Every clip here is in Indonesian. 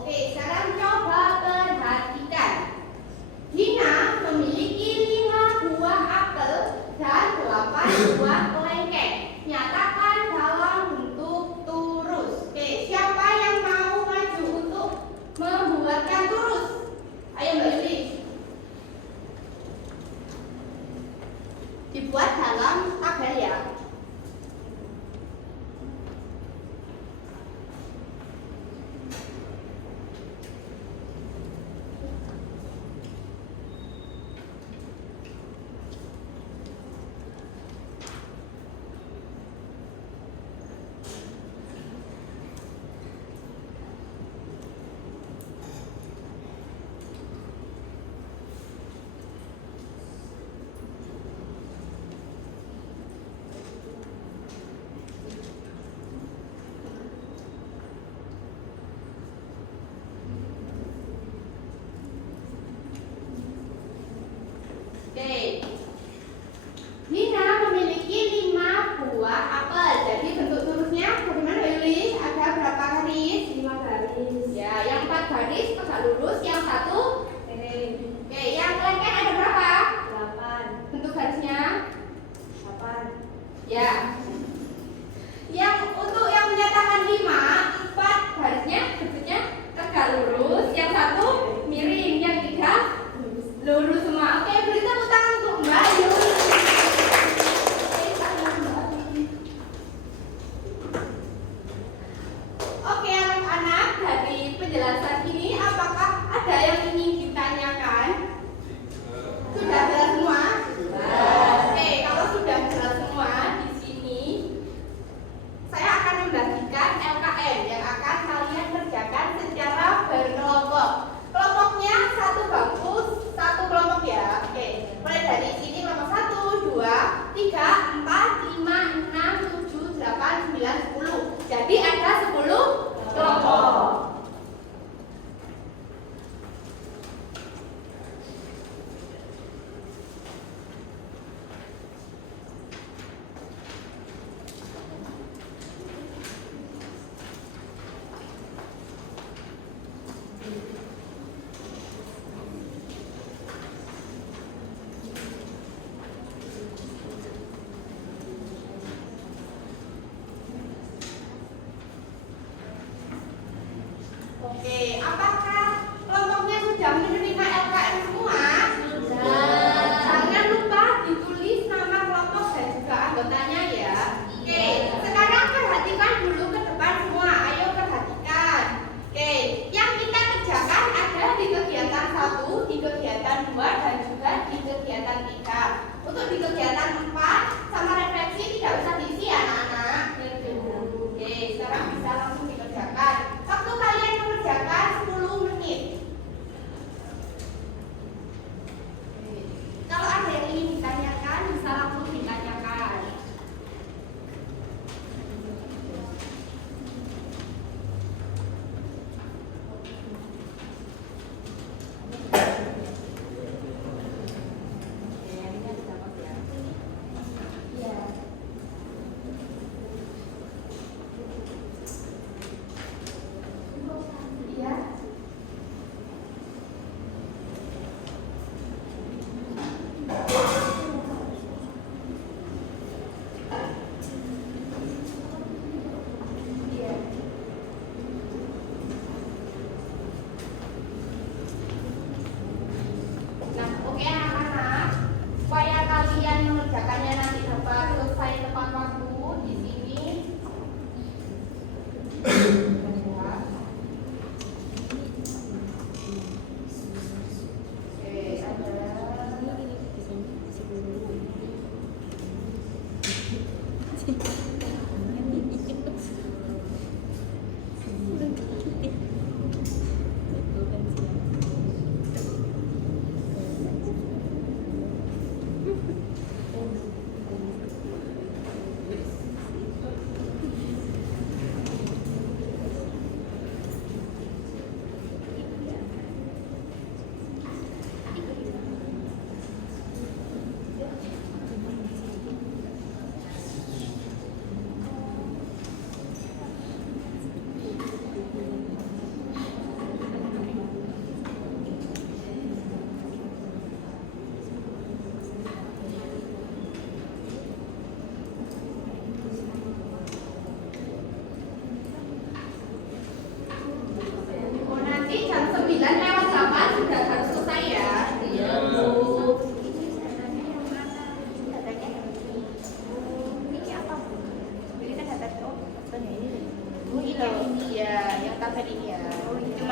Oke, sekarang coba perhatikan. Dina memiliki 5 buah apel dan 8 buah kelengkeng. Nyatakan dalam bentuk turus. Oke, siapa yang mau maju untuk membuatkan turus? Ayo Mbak Yuli. Dibuat dalam tabel ya. Oke, Nina memiliki 5 buah apel. Jadi bentuk turusnya bagaimana Mbak Yuli? Ada berapa garis? 5 garis. Ya, yang 4 garis tegak lurus, yang 1 miring. Oke, yang kelengkeng ada berapa? 8. Bentuk garisnya? 8. Ya. Yang untuk yang menyatakan 5, 4 garisnya bentuknya tegak lurus, yang 1 miring, yang 3 lurus semua. Oke, beri tepuk tangan untuk Mbak Yuli. Oke, tangan Mbak Yuli. Oke, anak-anak, dari penjelasan ini apakah ada yang ingin ditanyakan? Sudah jelas semua? Oke, kalau sudah jelas semua, di sini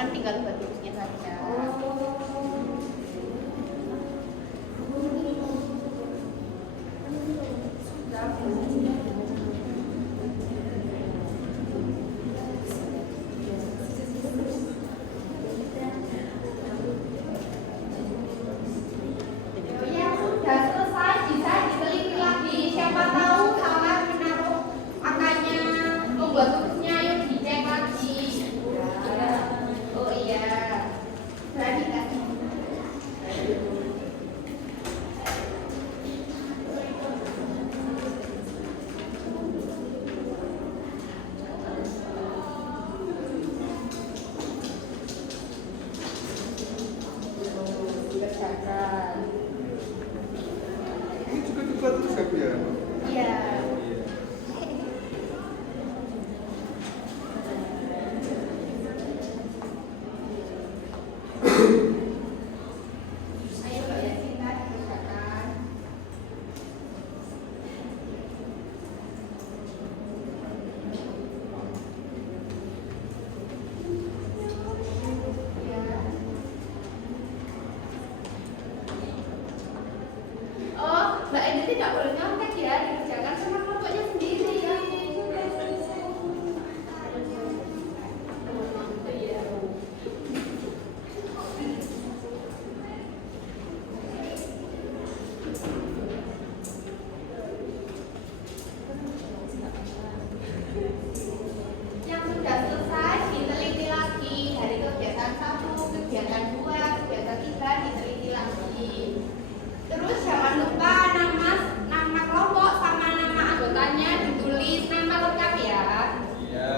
kan tinggal buat tulisnya saja. Ya sudah selesai, bisa diteliti lagi. Siapa tahu salah menaruh angkanya, membuat tulisnya, yuk dicek lagi. Oh iya, berani kan? Kerjakan. Ini juga dibuat terus ya, Bu ya? Iya. Iya. Ayo Mbak Yasinta dikerjakan. Ya. Oh, Mbak Edi tidak boleh nyontek ya, dikerjakan sama kelompoknya sendiri. Yang sudah selesai diteliti lagi dari kegiatan 1, kegiatan 2, kegiatan 3 diteliti lagi. Terus jangan lupa nama kelompok sama nama anggotanya ditulis nama lengkap ya. Iya.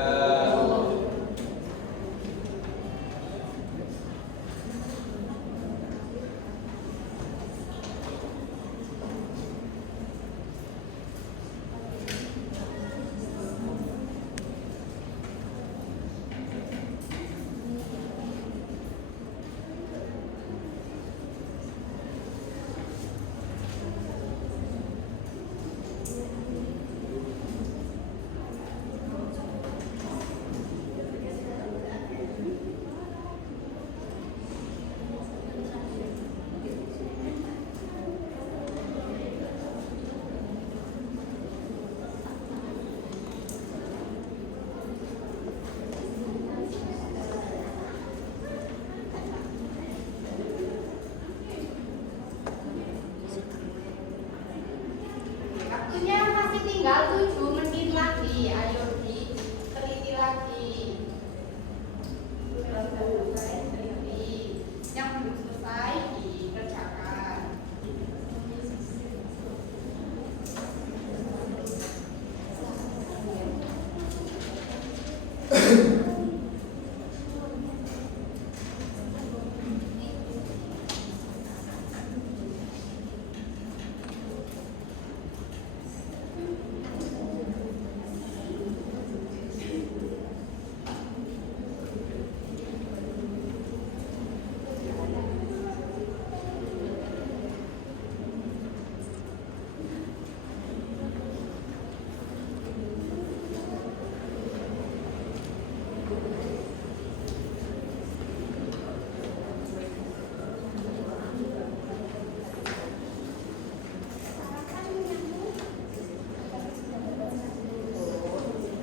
Waktunya masih tinggal 7 menit lagi. Ayo diteliti lagi. Yang belum selesai teliti, yang belum selesai dikerjakan.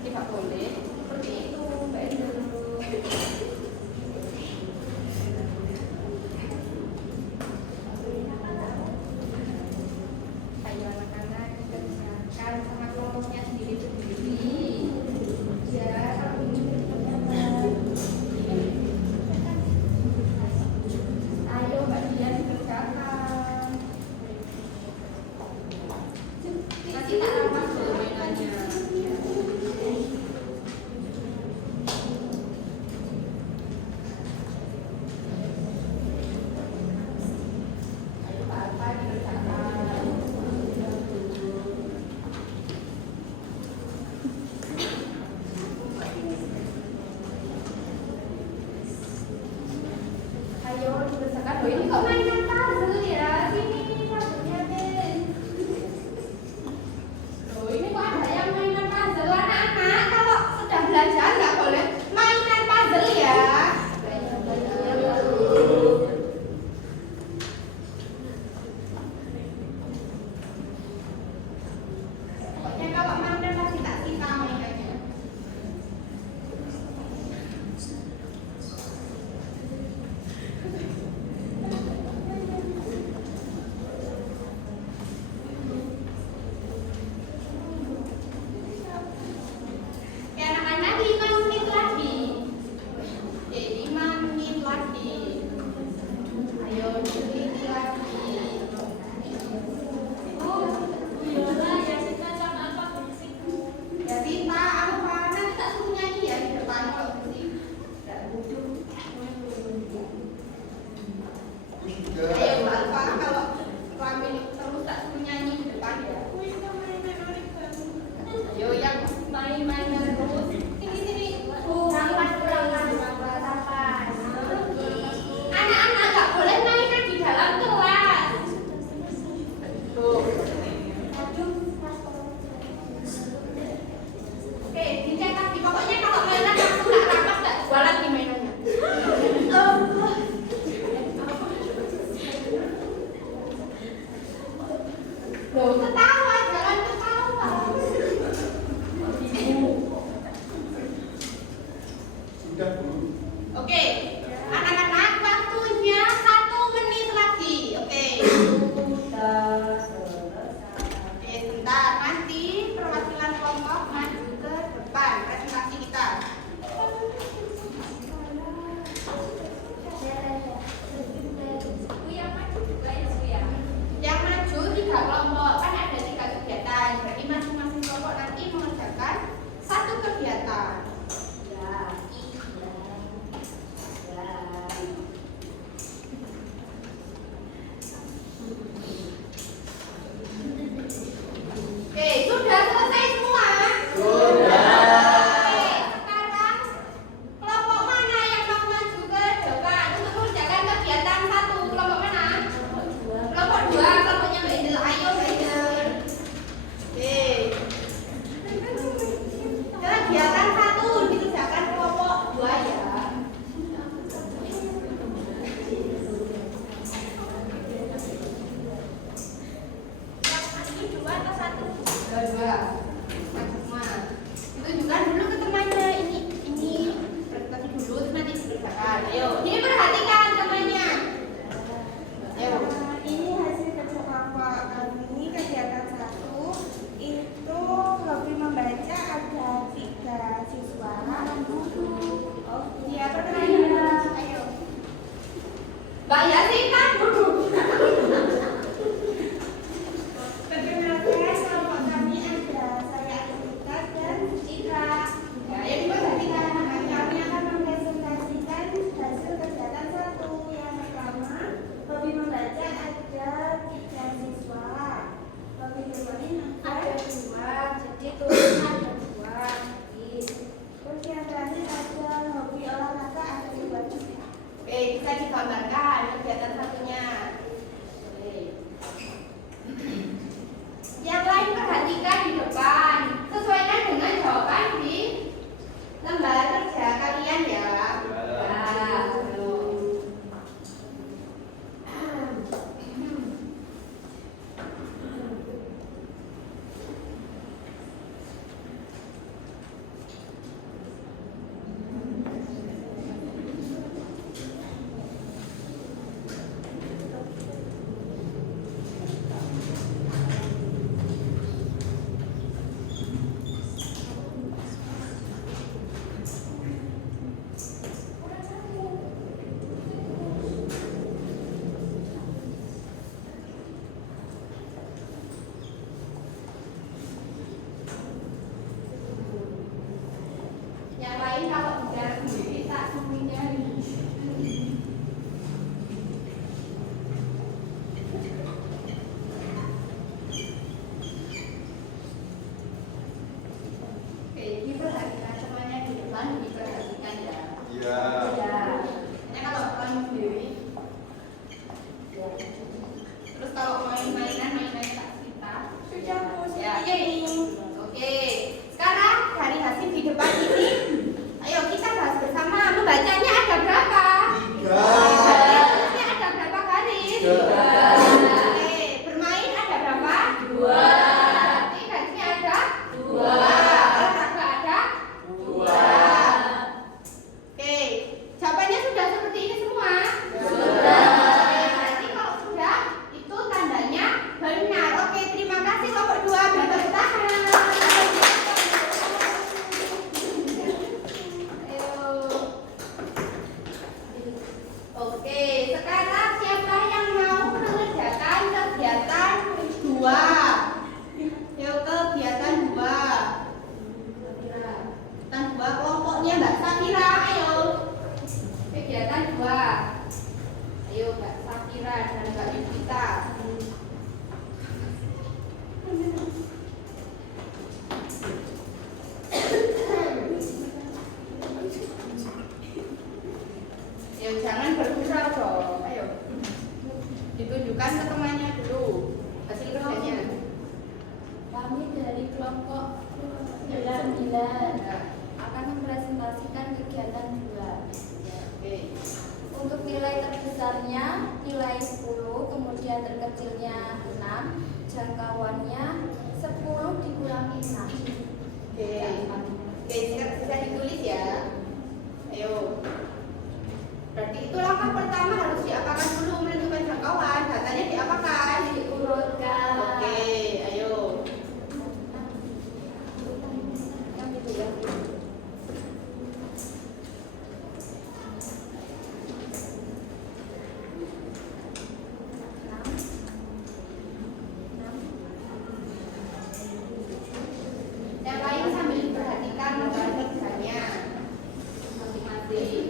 Tidak boleh seperti itu, Mbak Edi. Ayo anak-anak dikerjakan sama kelompoknya sendiri-sendiri. Ya. Ayo Mbak Dian dikerjakan. Nanti tak rampas loh mainannya. Ayo Pak dikerjakan. Ayo dikerjakan. Loh ini kok mainan puzzle ya? Sini puzzle-nya deh. Loh ini kok ada yang mainan puzzle anak-anak? Kalau sedang belajar nggak boleh mainan puzzle ya. berdiri lagi. Ya Sita, apa? Nanti tak suruh nyanyi ya di depan kalau bersih. Ayo Alfa, kalau kami terus tak suruh nyanyi di depan ya. Ayo yang main-main terus. Sini. Anak-anak nggak boleh mainan di dalam kelas. Tuh. Oke, dicek lagi. Pokoknya kalau mainan langsung nggak rapat, nggak jual lagi mainannya. Loh, ketawa, jangan ketawa. Sudah, Bu. Oke, anak-anak waktunya 1 menit lagi. Oke, sebentar. Nanti perwakilan kelompok maju ke depan presentasi kita. Yang maju 3 kelompok, kan ada 3 kegiatan. Jadi masing-masing kelompok nanti mengerjakan 1 kegiatan. Oke, sudah selesai semua? Sudah. Oke, sekarang kelompok mana yang mau maju ke depan untuk mengerjakan kegiatan 1? Kelompok mana? Kelompok 2, kelompoknya Mbak Indel. Ayo Mbak Indel. Oke. Kegiatan 1 dikerjakan kelompok 2 ya. Dua. Semua. Ditunjukkan dulu ke temannya. Ini presentasi dulu, terus nanti dikerjakan. Ayo, ini perhatikan temannya. Ayo. Ini hasil kerja kelompok kami. Kegiatan 1 itu hobi membaca, ada 3 siswa. Oh iya, perkenalkan. Ayo. Mbak Yasita duduk. Perkenalkan, kelompok kami ada saya Anita dan Citra. Ya, ayo diperhatikan. Kami akan mempresentasikan hasil kegiatan 1. Yang pertama, hobi membaca ada 3 siswa. Hobi bermain ada 2, jadi tulisan ada 2. Terus yang terakhir ada hobi olahraga ada 2 juga. Oke, bisa digambarkan kegiatan satunya. Oke. Yang lain perhatikan di depan. Sesuaikan dengan jawaban di lembar kerja kalian ya. Yang lain kalau bicara sendiri tak semuanya. Oke, diperhatikan semuanya di depan, diperhatikan ya. Iya. Ya. Ini kalau kalian sendiri. Terus kalau mainan tak kita. Sudah Ya, oke. Sekarang dari hasil di depan ini, ayo kita bahas bersama. Membacanya ada berapa? 3. Tulisnya ada berapa garis? 3. Oke, bermain ada berapa? 2. Berarti garisnya ada 2. Olahraga ada 2. Oke, jawabannya sudah seperti ini semua? Sudah. Oke, berarti kalau sudah, itu tandanya benar. Oke, terima kasih kelompok 2. Bertepuk tangan. Ayo. Oke, sekarang siapa yang dan bagi kita. Ya jangan bergurau dong. Ayo. Ditunjukkan ke temannya dulu hasil kerjanya. Kami dari kelompok 9 Ya. akan mempresentasikan kegiatan 2. Oke. Untuk nilai terbesarnya nilai 10, kemudian terkecilnya 6, jangkauannya 10 dikurangi 6. Oke. Oke, bisa ditulis ya. Ayo. Berarti itu langkah pertama harus diapakan dulu, menentukan jangkauan. Datanya diapakan? Diurutkan. Oke, ayo. Yang lain sambil diperhatikan nomor kerjanya masing-masing.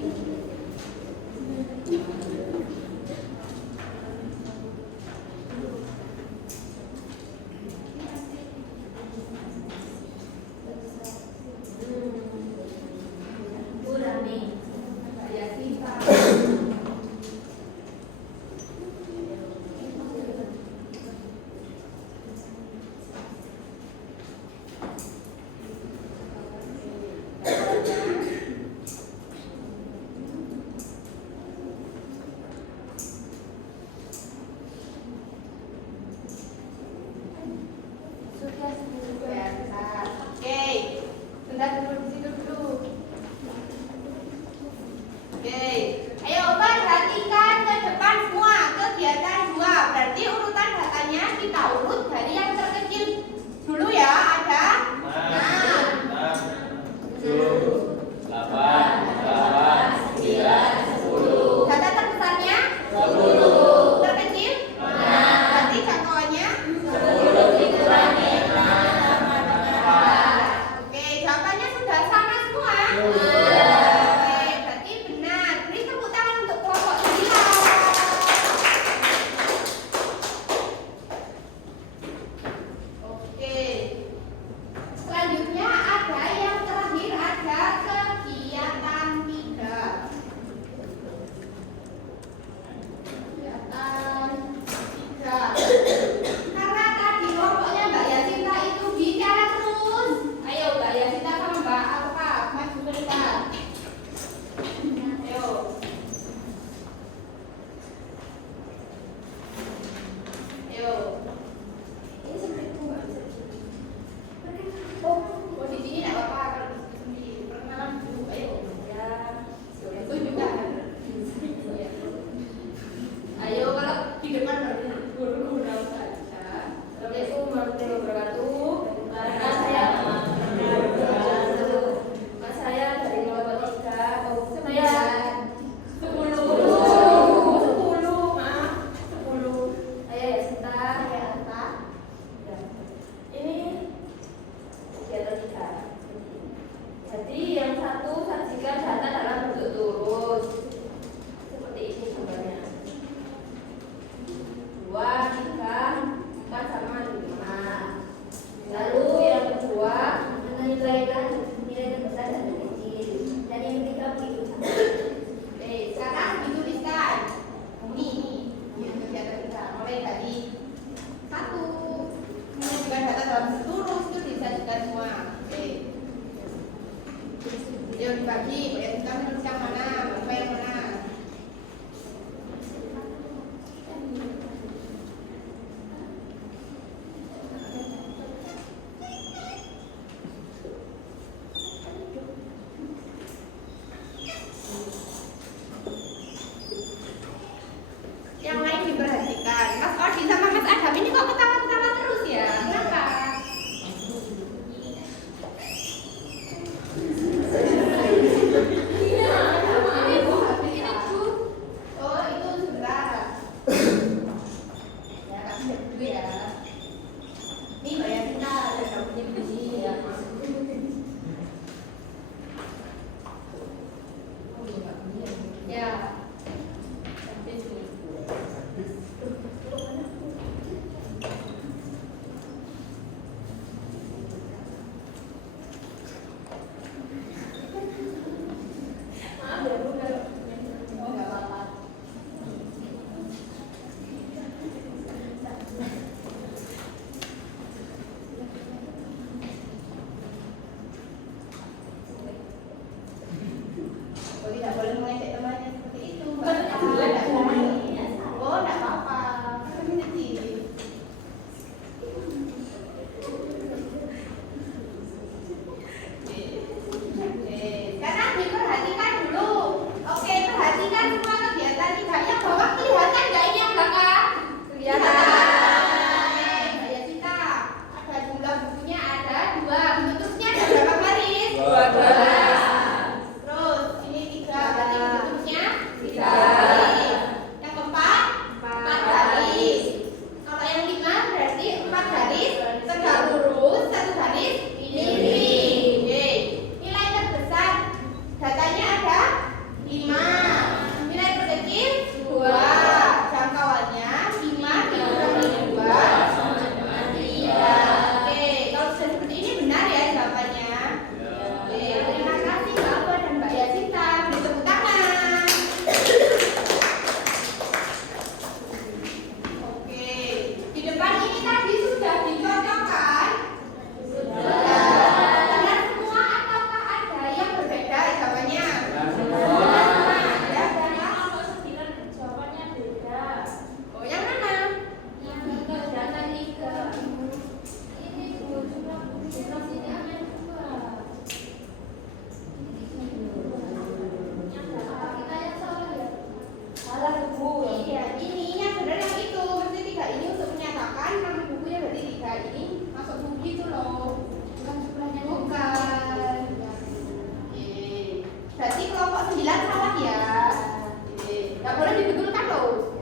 dibetulkan loh.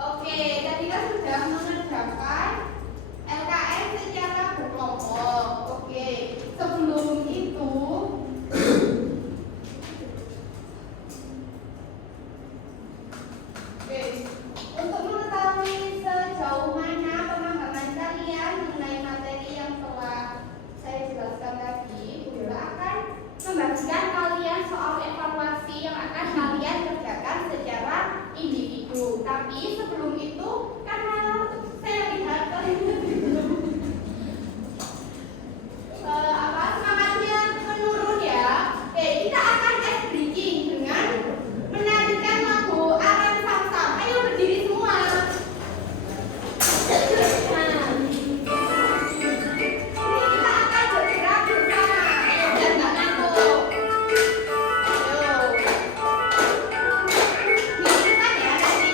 Oke, tadi kan sudah mengerjakan LKS secara berkelompok. Oke, sebelum itu untuk mengetahui sejauh mana pemahaman kalian mengenai materi yang telah saya jelaskan tadi, Bu Yola akan membagikan kalian soal evaluasi yang akan kalian kerjakan secara individu. Tapi sebelum itu, karena saya lihat kalian semangatnya menurun ya. Oke, kita akan tes breaking dengan menyanyikan lagu Aran Samsam. Ayo berdiri semua. Kita akan bergerak bersama. Ayo, dan nggak ngantuk. Ayo. Diingat ya nanti.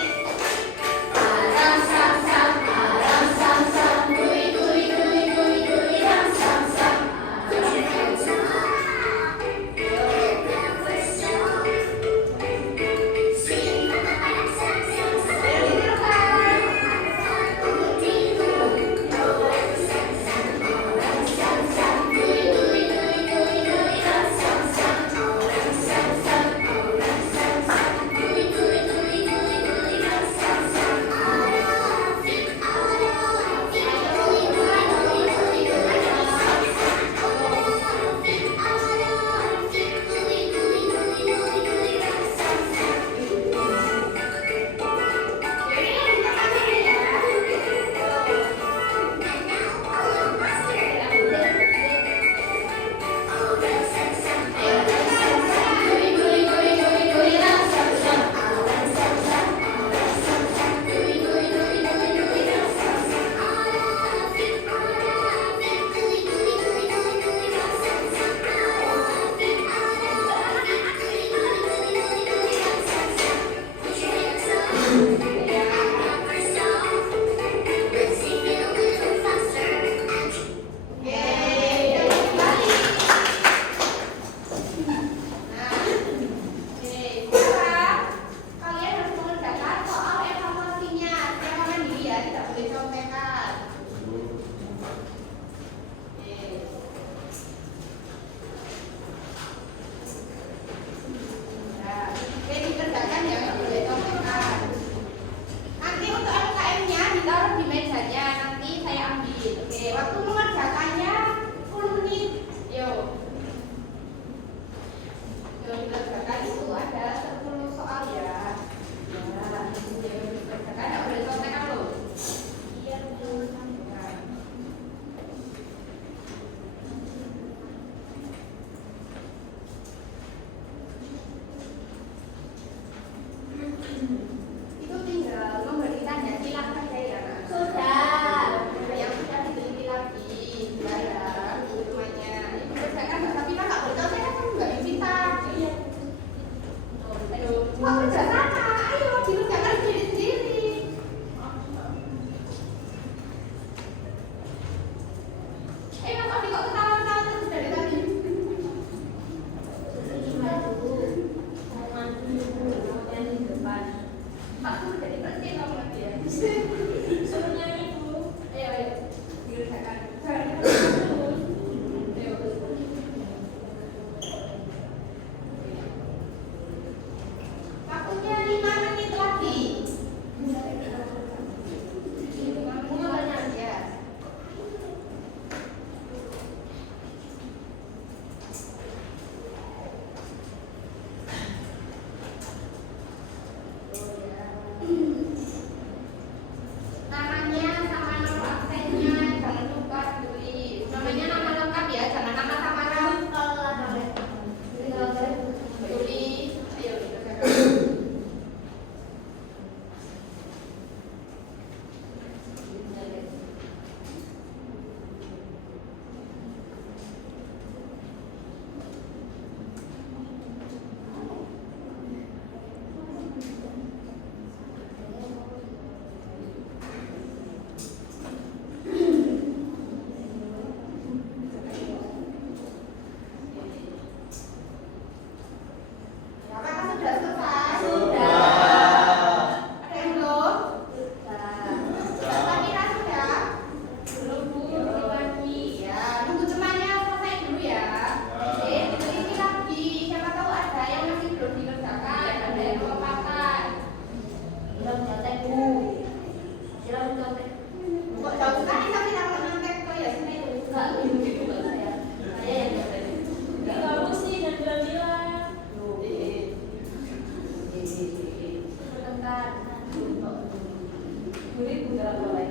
Aran Samsam, dui dui dui dui dui ram samsam. Sebentar. Guri udah mulai.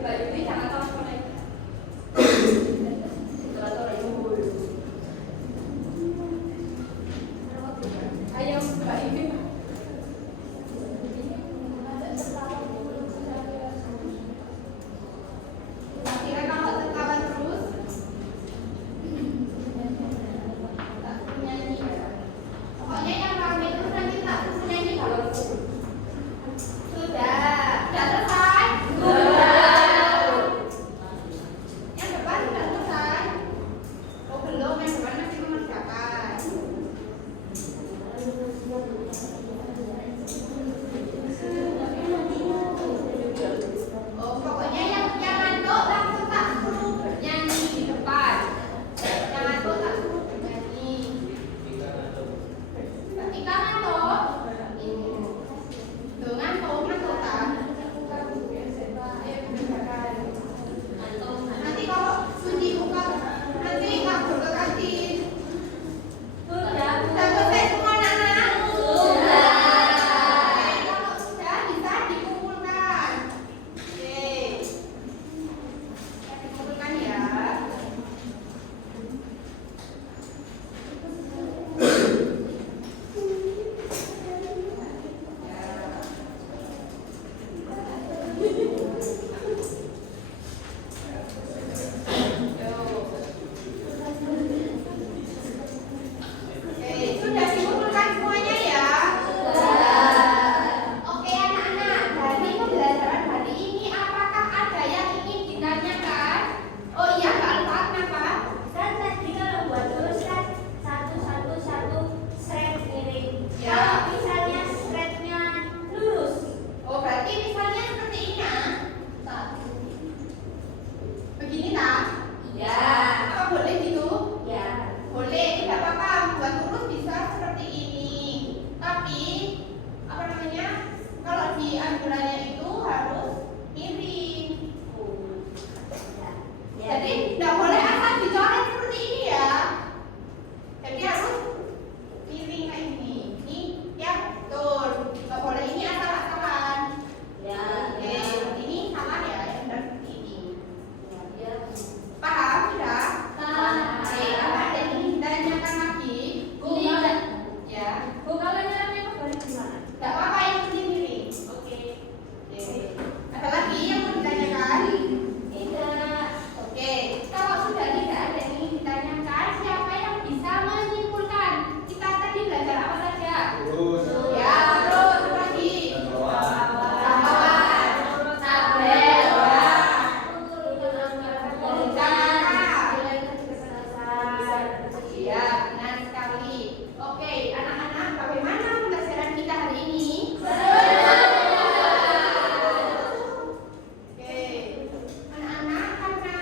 Mbak Yuni jangan tahu mulai. Ayo Mbak Yuni. Kira kalau tertawa terus, tak nyanyi. Pokoknya yang rame itu nanti tak nyanyi kalau sudah selesai. Yang depan sudah selesai. Oh belum, yang depan masih mengerjakan. Oh pokoknya yang ngantuk langsung tak suruh bernyanyi di depan. Yang ngantuk tak suruh bernyanyi. Ketika ngantuk, tuh ngantuk tak. Nanti kalau Suci buka, nanti kabur ke kantin. Sudah selesai semua anak-anak? Oke, kalau sudah bisa dikumpulkan. Oke, dikumpulkan ya. Oke, sudah dikumpulkan semuanya ya? Oke anak-anak, dari pembelajaran hari ini apakah ada yang ingin ditanyakan? Oh iya, Mbak Alfa, kenapa? Kan tadi kalau buat lurus kan satu straight miring. Ya. Kalau misalnya straightnya lurus, Oh berarti misalnya seperti ini ya? Begini tak? Iya. Apa boleh gitu? ya. Boleh, tidak apa-apa. Buat lurus bisa seperti ini. Tapi apa namanya? Kalau di anjurannya itu harus miring. Jadi tidak boleh asal dicoret seperti ini ya. Jadi harus miring kayak ini. Ini ya betul. Nggak boleh ini asal-asalan. Ya. Oke, ini salah ya yang benar seperti ini. Ya. Paham sudah? Paham. Oke, apa ada yang ingin ditanyakan lagi? Ini Ya. Bu, kalau nyerapnya kembali gimana? Tidak apa-apa yang penting miring. Oke. Oke. Ada lagi yang mau ditanyakan? Tidak. Oke, kalau sudah tidak ada yang ingin ditanyakan, siapa yang bisa menyimpulkan? Kita tadi belajar apa saja? Terus. Ya, terus apa lagi? Ramawan, tabel, iya, benar sekali. Oke, anak-anak, bagaimana pembelajaran kita hari ini? Oke, anak-anak, karena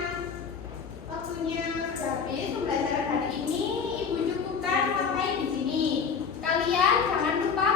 waktunya habis pembelajaran hari ini, Ibu cukupkan sampai di sini. Kalian jangan lupa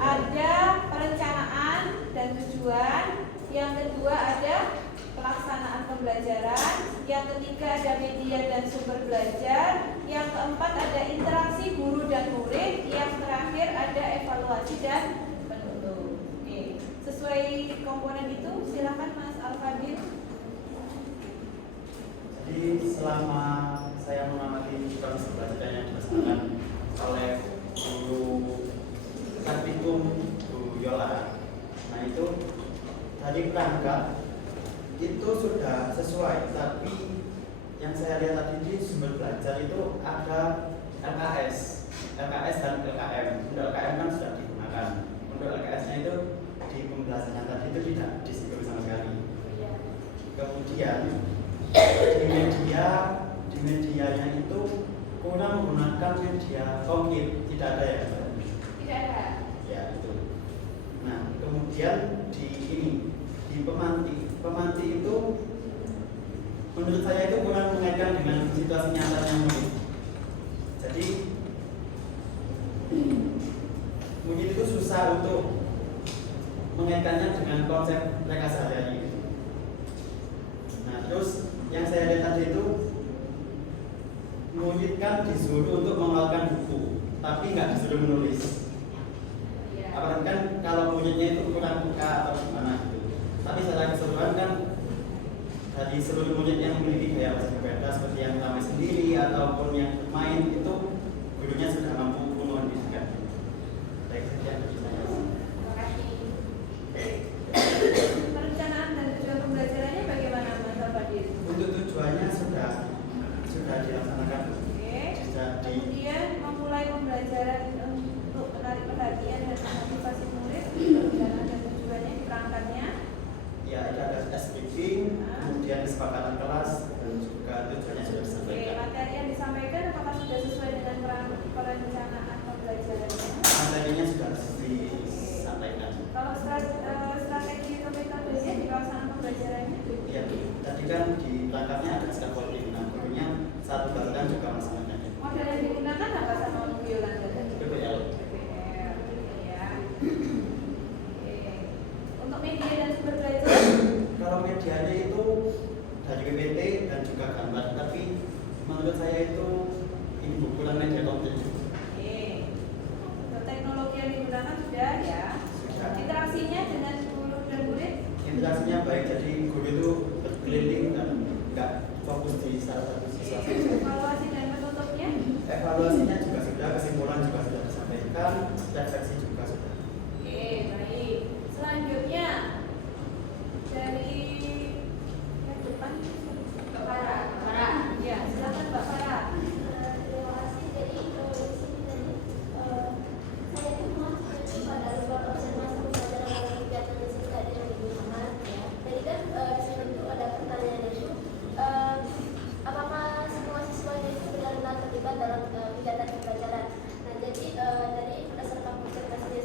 ada perencanaan dan tujuan. Yang kedua ada pelaksanaan pembelajaran. Yang ketiga ada media dan sumber belajar. Yang keempat ada interaksi guru dan murid. Yang terakhir ada evaluasi dan penutup. Oke, sesuai komponen itu silakan Mas Al-Fadil. Jadi selama saya mengamati proses pembelajaran yang dilaksanakan oleh guru praktikum Bu Yola, nah itu tadi perangkat itu sudah sesuai, tapi yang saya lihat tadi di sumber belajar itu ada LKS dan LKM. Untuk LKM kan sudah digunakan, untuk LKS-nya itu di pembelajaran tadi itu tidak disebut sama sekali. Kemudian di medianya itu kurang menggunakan media konkret, tidak ada ya? Tidak ada. Ya itu. Nah kemudian di pemanti itu menurut saya itu kurang mengaitkan dengan situasi nyatanya murid. Jadi mungkin itu susah untuk mengaitkannya dengan konsep mereka sehari-hari. Nah terus yang saya lihat tadi itu murid kan disuruh untuk mengeluarkan buku, tapi nggak disuruh menulis. Apalagi kan kalau muridnya itu kurang peka atau gimana gitu. Tapi secara keseluruhan kan dari seluruh murid yang memiliki gaya belajar berbeda seperti yang ramai sendiri ataupun yang main itu gurunya sudah mampu mengondikan. Baik saja dari saya. Terima kasih. Perencanaan dan tujuan pembelajarannya bagaimana Mas Al-Fadil? Untuk tujuannya sudah dilaksanakan. Oke. Sudah di Kemudian memulai pembelajaran untuk menarik perhatian dan memotivasi murid, perencanaan dan tujuannya di perangkatnya. ya itu ada speaking, kemudian kesepakatan kelas dan juga tujuannya sudah Oke, disampaikan. materi yang disampaikan apakah sudah sesuai dengan perencanaan pembelajarannya? Materinya sudah disampaikan. Kalau strategi atau metodenya di pelaksanaan pembelajarannya? Iya, tadi kan di belakangnya ada scaffolding. Nah, gurunya satu batakan juga masalahnya. Model yang digunakan apa sama Bu Yolanda tadi? PBL. PBL, ya. Oke. Untuk media dan sumber belajar? Kalau medianya itu dari PPT dan juga gambar, tapi menurut saya itu ini bukan media konten. Oke. Untuk teknologi yang digunakan sudah ya. Sudah. Interaksinya dengan guru dan murid? Interaksinya baik, jadi guru itu berkeliling dan nggak fokus di salah satu siswa. Evaluasi dan penutupnya? Evaluasinya juga sudah, kesimpulan juga sudah disampaikan, refleksi juga sudah. Oke, baik. Selanjutnya dari yang depan Mbak Farah. Ya, silakan Mbak Farah. Terima kasih. Jadi di sini tadi saya itu mengacu pada beberapa observasi pembelajaran dalam kegiatan di sini tadi yang Ibu Muhammad ya. Jadi kan di sini itu ada pertanyaan itu apakah semua siswanya itu benar-benar terlibat dalam kegiatan pembelajaran. Nah jadi tadi berdasarkan observasi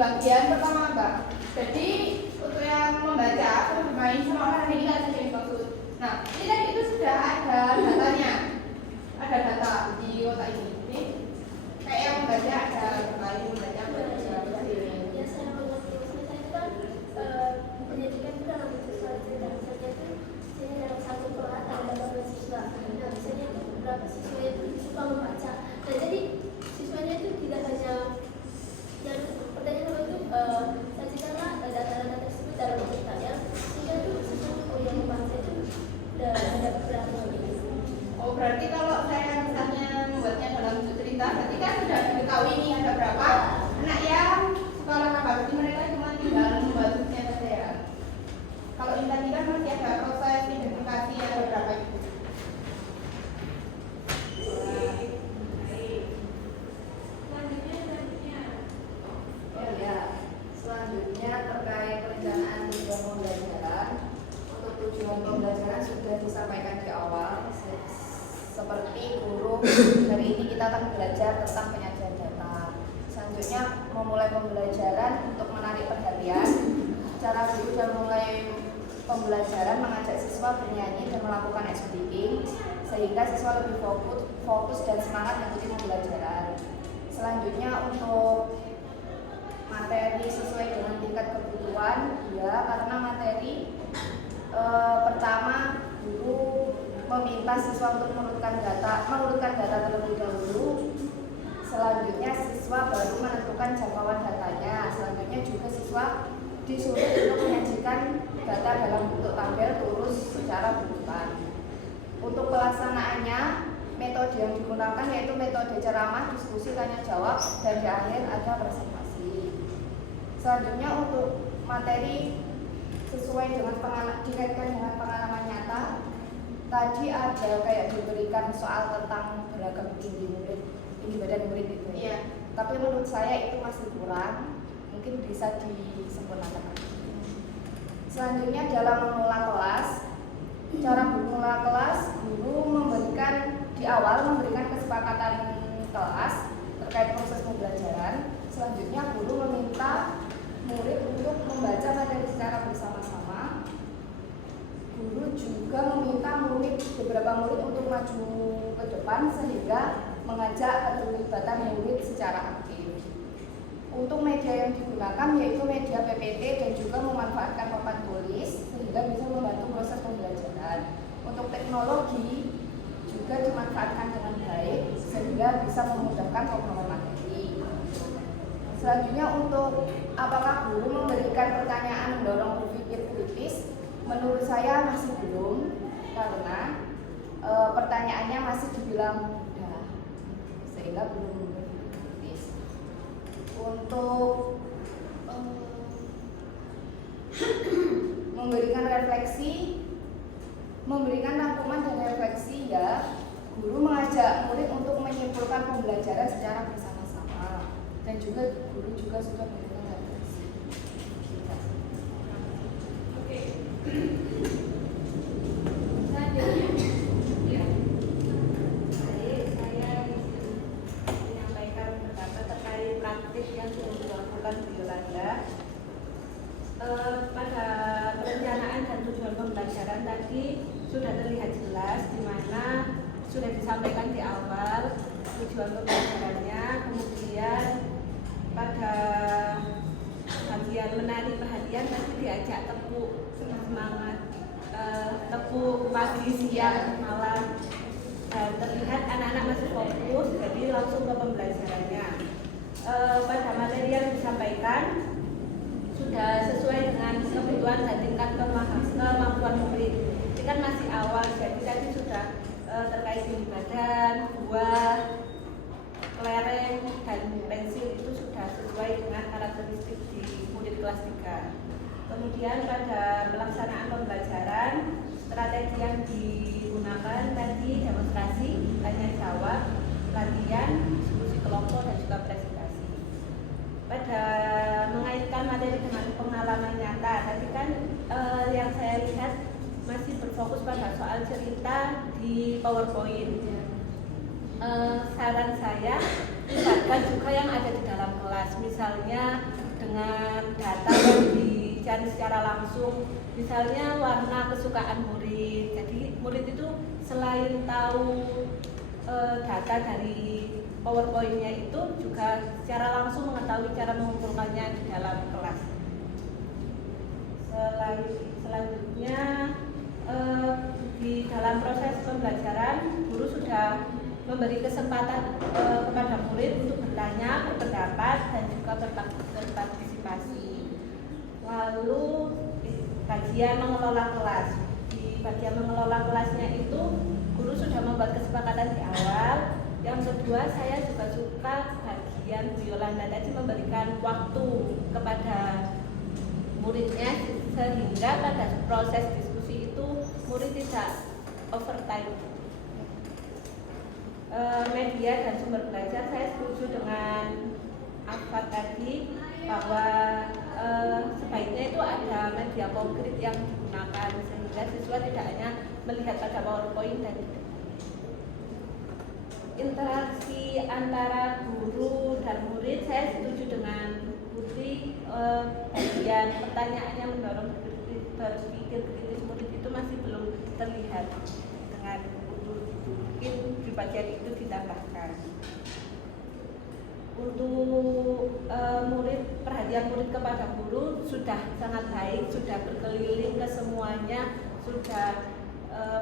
bagian pertama Mbak. Jadi untuk yang membaca atau bermain sama orang ini nggak bisa dimaksud. Nah, ini tadi itu sudah ada datanya, ada data di otak ini. Jadi kayak yang membaca ada bermain, membaca Ya saya mengerti maksudnya saya itu kan pendidikan itu dalam bentuk strategi dan misalnya itu saya dalam satu kelas ada beberapa siswa. Nah misalnya itu beberapa siswa itu suka membaca. Nah jadi siswanya itu tidak hanya yang pertanyaan itu sajikanlah data-data tersebut dalam bentuk tabel sehingga itu siswa yang membaca itu ada beberapa. Oh berarti kalau saya misalnya membuatnya dalam bentuk cerita, berarti kan sudah diketahui nih ada berapa anak yang sekolah apa, berarti mereka cuma tinggal membantunya saja ya. Kalau ini tadi kan masih ada proses identifikasi ada berapa itu. Oh ya, selanjutnya terkait perencanaan tujuan pembelajaran. Untuk tujuan pembelajaran sudah disampaikan di awal. Seperti guru, hari ini kita akan belajar tentang penyajian data. Selanjutnya memulai pembelajaran untuk menarik perhatian. Cara guru dan mulai pembelajaran mengajak siswa bernyanyi dan melakukan ice breathing sehingga siswa lebih fokus dan semangat mengikuti pembelajaran. Selanjutnya untuk materi sesuai dengan tingkat kebutuhan, ya karena materi pertama guru meminta siswa untuk mengurutkan data terlebih dahulu. Selanjutnya siswa baru menentukan jangkauan datanya. Selanjutnya juga siswa disuruh untuk menyajikan data dalam bentuk tabel terus secara berurutan. Untuk pelaksanaannya, metode yang digunakan yaitu metode ceramah, diskusi, tanya jawab, dan di akhir ada presentasi. Selanjutnya untuk materi sesuai dengan dikaitkan dengan pengalaman nyata. Tadi ada kayak diberikan soal tentang beragam tinggi badan murid itu. Iya. Tapi menurut saya itu masih kurang, mungkin bisa disempurnakan. Selanjutnya dalam mengelola kelas, cara mengelola kelas, guru memberikan di awal memberikan kesepakatan kelas terkait proses pembelajaran. Selanjutnya guru meminta murid untuk membaca materi secara bersama-sama. Guru juga meminta beberapa murid untuk maju ke depan sehingga mengajak keterlibatan murid secara aktif. Untuk media yang digunakan yaitu media PPT dan juga memanfaatkan papan tulis sehingga bisa membantu proses pembelajaran. Untuk teknologi juga dimanfaatkan dengan baik sehingga bisa memudahkan pemahaman materi. Selanjutnya untuk apakah guru memberikan pertanyaan mendorong berpikir kritis? Menurut saya masih belum, karena pertanyaannya masih dibilang mudah sehingga belum berpikir kritis. Untuk memberikan rangkuman dan refleksi, ya guru mengajak murid untuk menyimpulkan pembelajaran secara bersama-sama dan juga guru juga sudah memberikan refleksi. Oke. Selanjutnya, ya. Baik, saya menyampaikan pendapat terkait praktik yang sudah dilakukan di Yolanda. Pada perencanaan dan tujuan pembelajaran tadi sudah terlihat jelas di mana sudah disampaikan di awal tujuan pembelajarannya, kemudian pada bagian menarik perhatian tadi diajak tepuk semangat, tepuk pagi, siang, malam, dan terlihat anak-anak masih fokus, jadi langsung ke pembelajarannya. Pada materi yang disampaikan sudah sesuai dengan kebutuhan dan tingkat kemampuan murid. Ini kan masih awal, jadi tadi sudah terkait tinggi badan, buah, kelereng, dan pensil itu sudah sesuai dengan karakteristik di murid kelas 3. Kemudian pada pelaksanaan pembelajaran, strategi yang digunakan tadi demonstrasi, tanya jawab, latihan, diskusi kelompok, dan juga presentasi. Pada mengaitkan materi dengan pengalaman nyata, tadi kan yang saya lihat masih berfokus pada soal cerita di PowerPoint. Saran saya libatkan juga yang ada di dalam kelas, misalnya dengan data yang dicari secara langsung, misalnya warna kesukaan murid. Jadi murid itu selain tahu data dari PowerPoint-nya itu juga secara langsung mengetahui cara mengumpulkannya di dalam kelas. Selanjutnya di dalam proses pembelajaran guru sudah memberi kesempatan kepada murid untuk bertanya, berpendapat, dan juga berpartisipasi. Lalu bagian mengelola kelas. Di bagian mengelola kelasnya itu guru sudah membuat kesepakatan di awal. Yang kedua, saya juga suka bagian Bu Yolanda tadi memberikan waktu kepada muridnya sehingga pada proses diskusi itu murid tidak overtime. Media dan sumber belajar, saya setuju dengan Afat tadi bahwa sebaiknya itu ada media konkret yang digunakan sehingga siswa tidak hanya melihat pada PowerPoint dan interaksi antara guru dan murid. Saya setuju dengan Putri, bagian pertanyaannya mendorong berpikir kritis murid itu masih belum terlihat dengan mungkin di bagian itu ditambahkan. Untuk murid, perhatian murid kepada guru sudah sangat baik, sudah berkeliling ke semuanya, sudah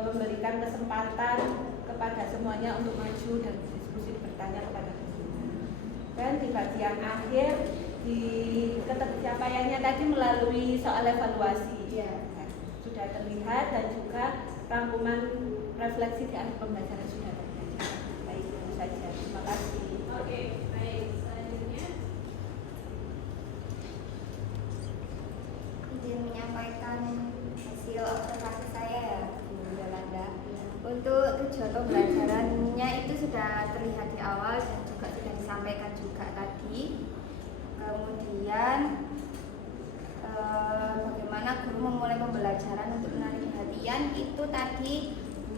memberikan kesempatan kepada semuanya untuk maju dan diskusi bertanya kepada guru. Dan di bagian akhir, di ketercapaiannya tadi melalui soal evaluasi sudah terlihat, dan juga rangkuman refleksi di akhir pembelajaran sudah terlihat. Baik, itu saja. Terima kasih. Oke, baik. Selanjutnya Izin menyampaikan hasil observasi saya ya, Bu Yolanda. Untuk tujuan pembelajarannya itu sudah terlihat di awal dan juga sudah disampaikan juga tadi. Kemudian bagaimana guru memulai pembelajaran untuk menarik perhatian itu tadi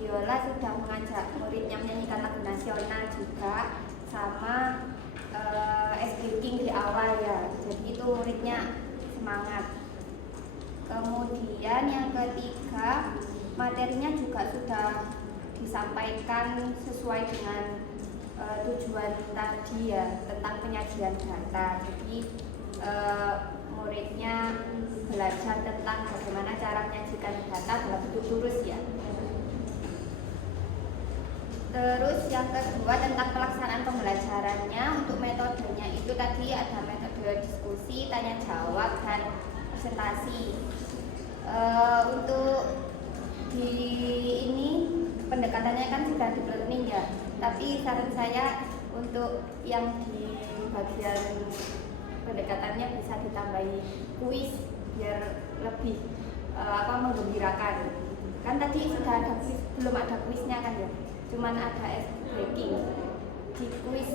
Viola sudah mengajak muridnya menyanyikan lagu nasional juga, sama ice breaking di awal ya, jadi itu muridnya semangat. Kemudian yang ketiga, materinya juga sudah disampaikan sesuai dengan tujuan tadi ya, tentang penyajian data. Jadi muridnya belajar tentang bagaimana cara menyajikan data dalam bentuk tulis ya. Terus yang kedua tentang pelaksanaan pembelajarannya. Untuk metodenya itu tadi ada metode diskusi, tanya jawab, dan presentasi. Untuk di ini pendekatannya kan sudah di learning ya, tapi saran saya untuk yang di bagian pendekatannya bisa ditambahi kuis biar lebih menggembirakan. Kan tadi sudah ada kuis, belum ada kuisnya kan ya, cuman ada ice breaking. Di kuis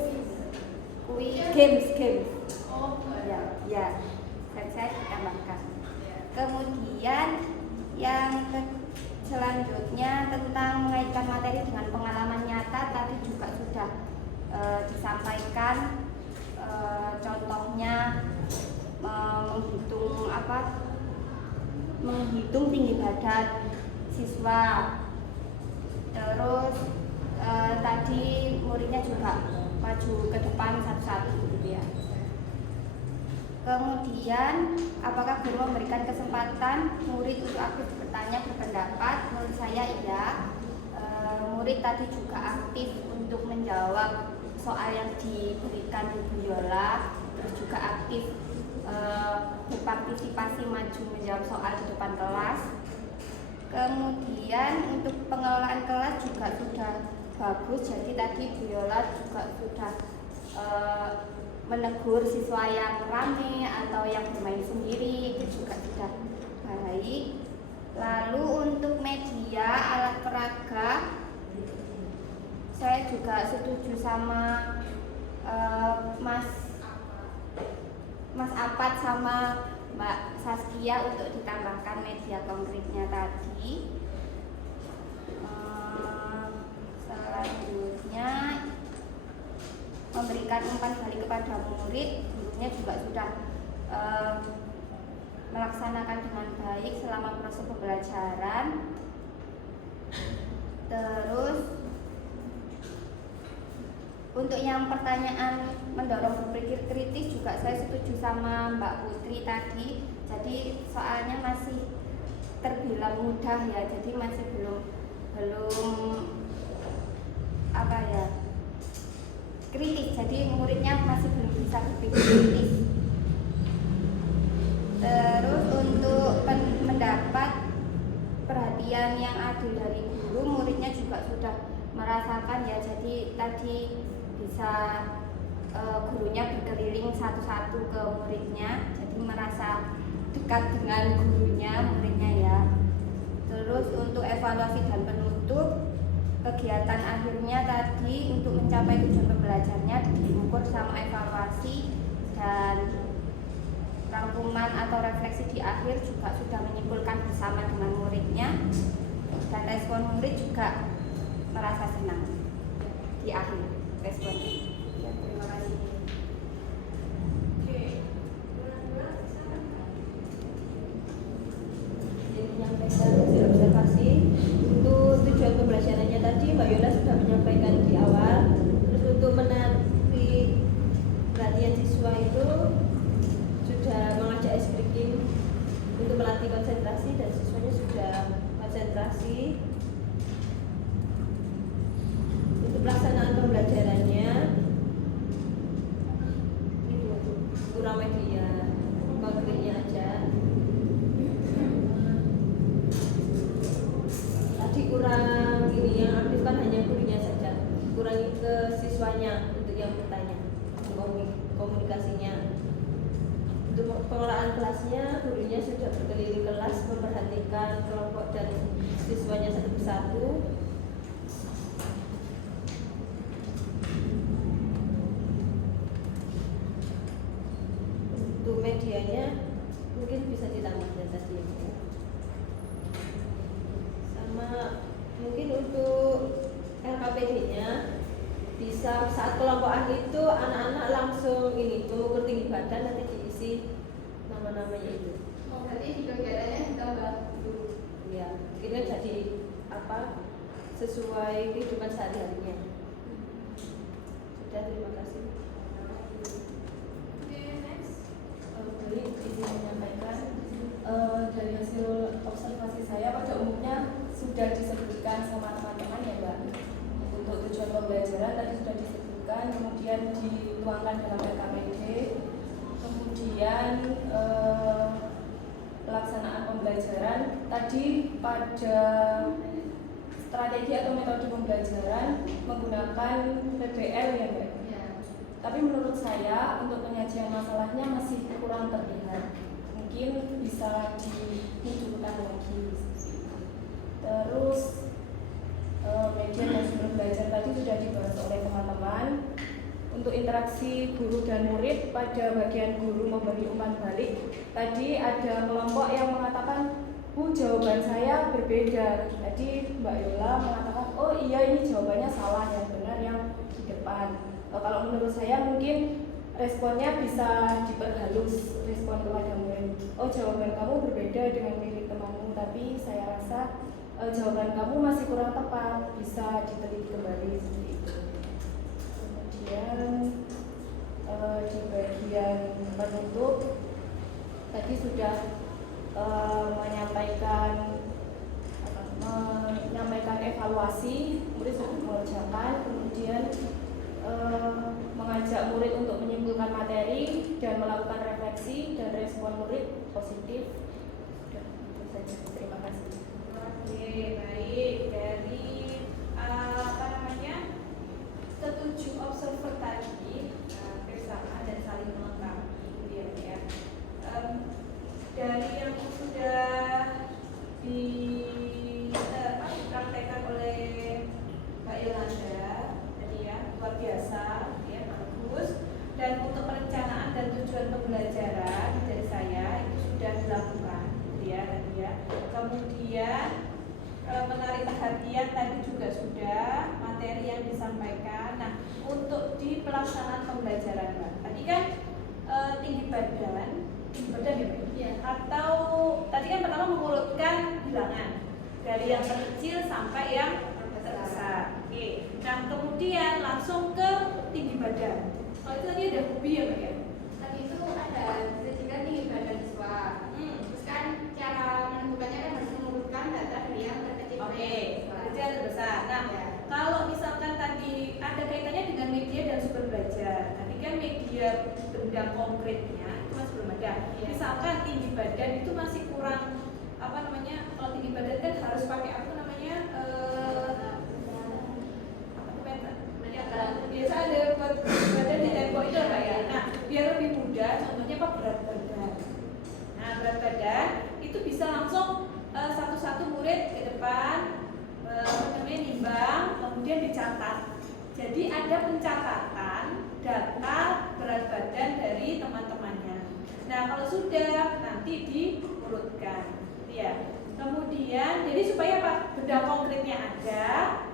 games ya saya ditambahkan. Kemudian yang selanjutnya tentang mengaitkan materi dengan pengalaman nyata tadi juga sudah disampaikan. Contohnya menghitung tinggi badan siswa. Terus tadi muridnya juga maju ke depan satu-satu gitu ya. Kemudian apakah guru memberikan kesempatan murid untuk aktif bertanya, berpendapat? Menurut saya iya. Murid tadi juga aktif untuk menjawab soal yang diberikan Bu Yola, terus juga aktif berpartisipasi maju menjawab soal di depan kelas. Kemudian untuk pengelolaan kelas juga sudah bagus, jadi tadi Bu Yola juga sudah menegur siswa yang rame atau yang bermain sendiri, itu juga sudah baik. Lalu untuk media alat peraga, saya juga setuju sama Mas Apat sama Mbak Saskia untuk ditambahkan media konkretnya tadi. Selanjutnya memberikan umpan balik kepada murid, gurunya juga sudah melaksanakan dengan baik selama proses pembelajaran. Terus untuk yang pertanyaan mendorong berpikir kritis juga saya setuju sama Mbak Putri tadi. Jadi soalnya masih terbilang mudah ya, jadi masih belum apa ya, kritis. Jadi muridnya masih belum bisa berpikir kritis. Terus untuk mendapat perhatian yang adil dari guru, muridnya juga sudah merasakan ya. Jadi tadi bisa gurunya berkeliling satu-satu ke muridnya, jadi merasa dekat dengan gurunya, muridnya ya. Terus untuk evaluasi dan penutup, kegiatan akhirnya tadi untuk mencapai tujuan pembelajarannya diukur sama evaluasi, dan rangkuman atau refleksi di akhir juga sudah menyimpulkan bersama dengan muridnya, dan respon murid juga merasa senang di akhir responnya. Ya, terima kasih. Jadi menyampaikan hasil observasi untuk tujuan pembelajarannya tadi Mbak Yola sudah menyampaikan di awal. Terus untuk menarik perhatian siswa itu sudah mengajak ice breaking untuk melatih konsentrasi, dan siswanya sudah konsentrasi. Untuk pelaksanaan pembelajarannya itu kurang media konkretnya aja. Tadi kurang ini, yang aktif kan hanya gurunya saja, kurangi ke siswanya untuk yang bertanya, komunikasinya. Untuk pengelolaan kelasnya, gurunya sudah berkeliling kelas memperhatikan kelompok dan siswanya satu persatu. Untuk medianya mungkin bisa ditambahkan tadi, sama mungkin untuk LKPD-nya bisa saat kelompokan itu anak-anak langsung ini mengukur tinggi badan, nanti diisi nama-namanya itu. Oh, berarti di kegiatannya ditambah dulu. Ya, ini jadi apa, sesuai kehidupan sehari-harinya. Sudah, terima kasih. Jadi izin menyampaikan dari hasil observasi saya pada umumnya sudah disebutkan sama teman-teman ya Mbak. Untuk tujuan pembelajaran tadi sudah disebutkan, kemudian dituangkan dalam LKPD, kemudian pelaksanaan pembelajaran tadi pada strategi atau metode pembelajaran menggunakan PBL ya Mbak. Tapi menurut saya untuk penyajian masalahnya masih kurang terlihat, mungkin bisa dimunculkan lagi. Terus media dan sumber belajar tadi sudah dibahas oleh teman-teman. Untuk interaksi guru dan murid, pada bagian guru memberi umpan balik, tadi ada kelompok yang mengatakan, Bu, jawaban saya berbeda. Jadi Mbak Yola mengatakan, oh iya ini jawabannya salah, yang benar yang di depan. Kalau menurut saya mungkin responnya bisa diperhalus, respon kepada murid. Oh, jawaban kamu berbeda dengan milik temanmu, tapi saya rasa jawaban kamu masih kurang tepat, bisa diteliti kembali seperti itu. Kemudian di bagian penutup tadi sudah menyampaikan evaluasi, murid sudah mengerjakan, kemudian mengajak murid untuk menyimpulkan materi dan melakukan refleksi, dan respon murid positif. Sudah, itu saja. Terima kasih. Oke, baik. Dari ketujuh observer tadi bersama dan saling melengkapi, ya. Dari yang sudah dipraktekkan oleh Mbak Yolanda tadi ya, luar biasa, ya, bagus. Dan untuk perencanaan dan tujuan pembelajaran dari saya itu sudah dilakukan, ya, tadi ya. Kemudian menarik perhatian tadi juga sudah, materi yang disampaikan. Nah, untuk di pelaksanaan pembelajaran Mbak, tadi kan tinggi badan badan ya Pak? Iya. Atau tadi kan pertama mengurutkan bilangan dari yang terkecil sampai yang terbesar. Oke. Nah kemudian langsung ke tinggi badan. Kalau itu tadi ada hobi ya Pak ya? Tadi itu ada bisa juga tinggi badan siswa. Terus kan cara menentukannya kan harus mengurutkan data dari yang terkecil. Oke, kerja terbesar. Nah, Ya. kalau misalkan tadi ada kaitannya dengan media dan sumber belajar. Tadi kan media benda konkretnya itu masih belum ada. Ya. Misalkan tinggi badan itu masih kurang apa namanya? Kalau tinggi badan kan harus pakai apa namanya? Biasa ada buat badan di tembok itu apa ya? Nah, biar lebih mudah, contohnya apa berat badan. Nah, berat badan itu bisa langsung satu-satu murid ke depan nimbang, kemudian dicatat. Jadi ada pencatatan data berat badan dari teman-temannya. Nah, kalau sudah nanti diurutkan, ya. Kemudian, jadi supaya apa? Benda konkretnya ada,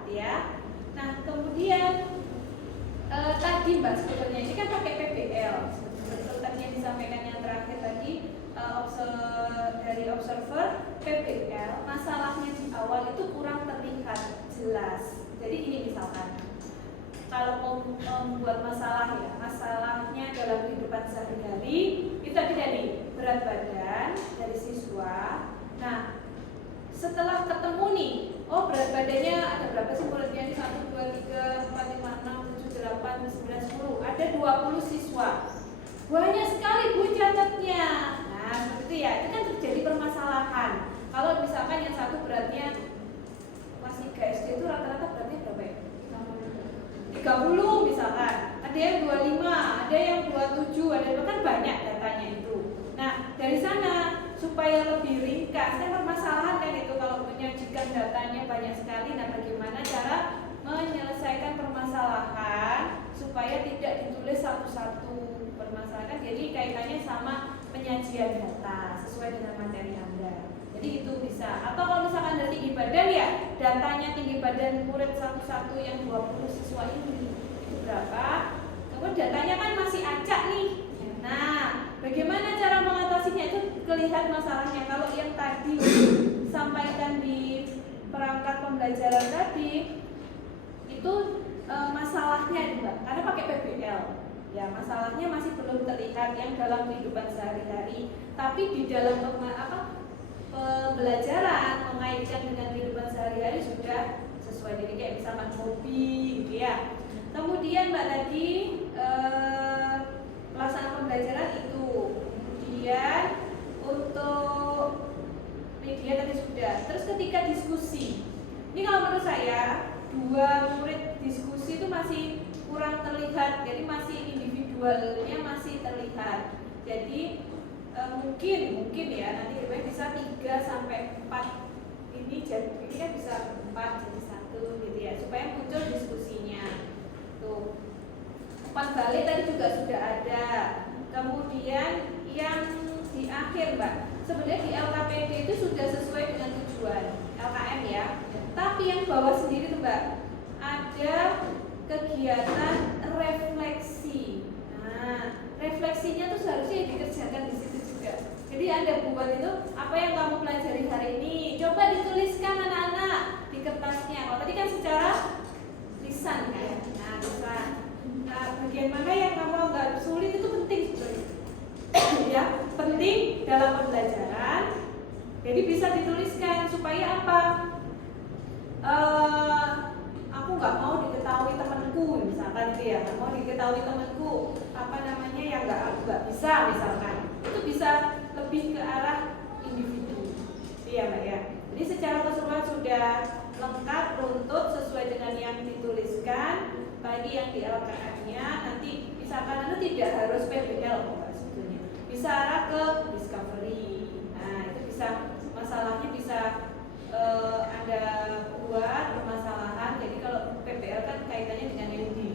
ya. Nah, kemudian tadi Mbak sebetulnya ini kan pakai PBL. Seperti tadi yang disampaikan yang terakhir tadi dari observer PBL, masalahnya di awal itu kurang terlihat jelas. Jadi ini misalkan kalau mau membuat masalah ya, masalahnya dalam kehidupan sehari-hari itu tadi dari berat badan dari siswa. Nah, setelah ketemu nih, oh berat badannya ada berapa sih muridnya ini? 1, 2, 3, 4, 5, 6, 7, 8, 9, 10. Ada 20 siswa. Banyak sekali Bu catatnya. Nah, seperti itu ya, itu kan terjadi permasalahan. Kalau misalkan yang satu beratnya masih SD itu rata-rata beratnya berapa ya? 30 misalkan. Ada yang 25, ada yang 27, ada yang kan banyak datanya itu. Nah, dari sana supaya lebih ringkas, kan permasalahan kan itu kalau menyajikan datanya banyak sekali. Nah, bagaimana cara menyelesaikan permasalahan supaya tidak ditulis satu-satu permasalahan? Jadi kaitannya sama penyajian data sesuai dengan materi Anda. Jadi itu bisa. Atau kalau misalkan dari tinggi badan ya, datanya tinggi badan murid satu-satu yang 20 siswa ini itu berapa? Kemudian datanya kan masih acak nih. Nah, bagaimana cara mengatasinya itu kelihatan masalahnya. Kalau yang tadi sampaikan di perangkat pembelajaran tadi itu masalahnya Mbak, karena pakai PBL. Ya, masalahnya masih belum terlihat yang dalam kehidupan sehari-hari, tapi di dalam pembelajaran mengaitkan dengan kehidupan sehari-hari sudah sesuai. Jadi kayak misalkan hobi gitu ya. Kemudian Mbak tadi pelaksanaan pembelajaran itu. Kemudian untuk media tadi sudah. Terus ketika diskusi, ini kalau menurut saya 2 murid diskusi itu masih kurang terlihat. Jadi masih individualnya masih terlihat. Jadi mungkin ya nanti bisa 3 sampai 4 ini kan bisa 4 jadi 1 gitu ya, supaya muncul diskusinya. Tuh. Umpan balik tadi juga sudah ada. Kemudian yang di akhir Mbak, sebenarnya di LKPD itu sudah sesuai dengan tujuan LKM ya. Tapi yang bawah sendiri tuh Mbak, ada kegiatan refleksi. Nah, refleksinya tuh seharusnya dikerjakan di situ juga. Jadi Anda buat itu apa yang kamu pelajari hari ini, coba dituliskan anak-anak di kertasnya. Kalau tadi kan secara lisan kan. Nah, lisan. Nah, bagian mana yang kamu anggap sulit itu penting sebenarnya. Ya, penting dalam pembelajaran. Jadi bisa dituliskan supaya apa? Aku nggak mau diketahui temanku, misalkan gitu ya, nggak mau diketahui temanku, apa namanya yang aku nggak bisa, misalkan. Itu bisa lebih ke arah individu, iya Mbak ya. Jadi secara keseluruhan sudah lengkap, runtut sesuai dengan yang dituliskan. Bagi yang di LKM-nya nanti misalkan Anda tidak harus PBL Mbak sebetulnya, bisa arah ke discovery. Nah itu bisa, masalahnya bisa Anda buat permasalahan. Jadi kalau PBL kan kaitannya dengan yang di